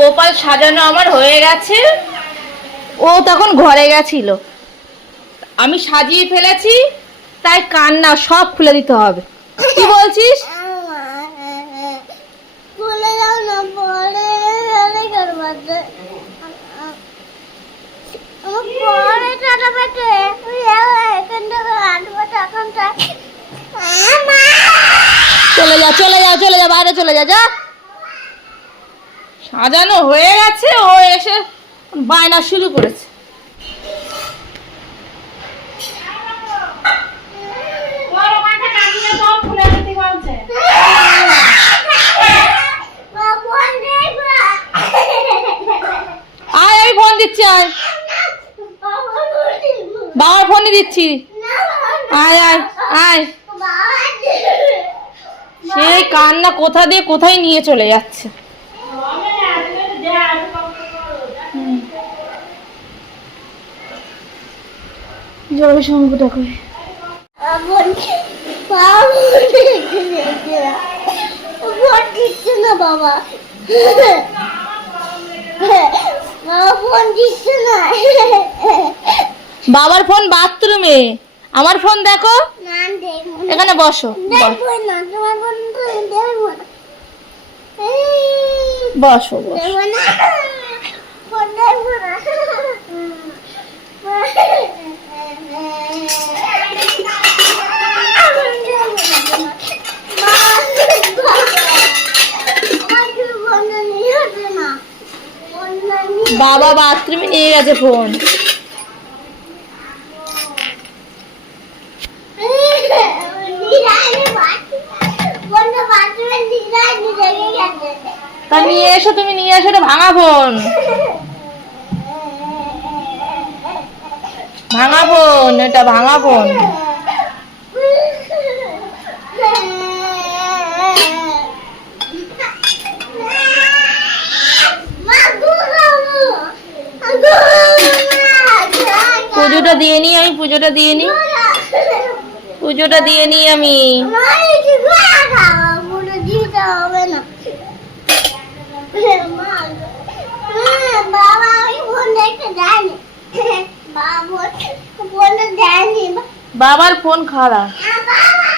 গোপাল সাজানো আমার হয়ে গেছে। ও তখন ঘরে গেছিল, আমি সাজিয়ে ফেলেছি, তাই কান্না সব খুলে দিতে হবে। কি বলছিস? খুলে দাও না, পরে পরে টাটা পেটে চলে যা চলে যা চলে যা, বাইরে চলে যা, যা। সাজানো হয়ে গেছে, ও এসে বায়না শুরু করেছে। আয়, আমি ফোন দিচ্ছি, আয় বাবার ফোনই দিচ্ছি, আয় আয় আয়। সেই কান্না কোথা দিয়ে কোথায় নিয়ে চলে যাচ্ছে। জলের শঙ্কুটা করে দিচ্ছে না বাবা, ফোন দিচ্ছে না। বাবার ফোন বাথরুমে, আমার ফোন দেখো, এখানে বসো, বসো বসো। বাবা বাথরুমে নিয়ে গেছে ফোন। তা নিয়ে এসো, তুমি নিয়ে এসো, এটা ভাঙা ফোন, ভাঙা ফোন, এটা ভাঙা ফোন। পুজোটা দিয়ে নি আমি, পুজোটা দিয়ে নি, পুজোটা দিয়ে নি আমি। বাবার ফোন খারাপ।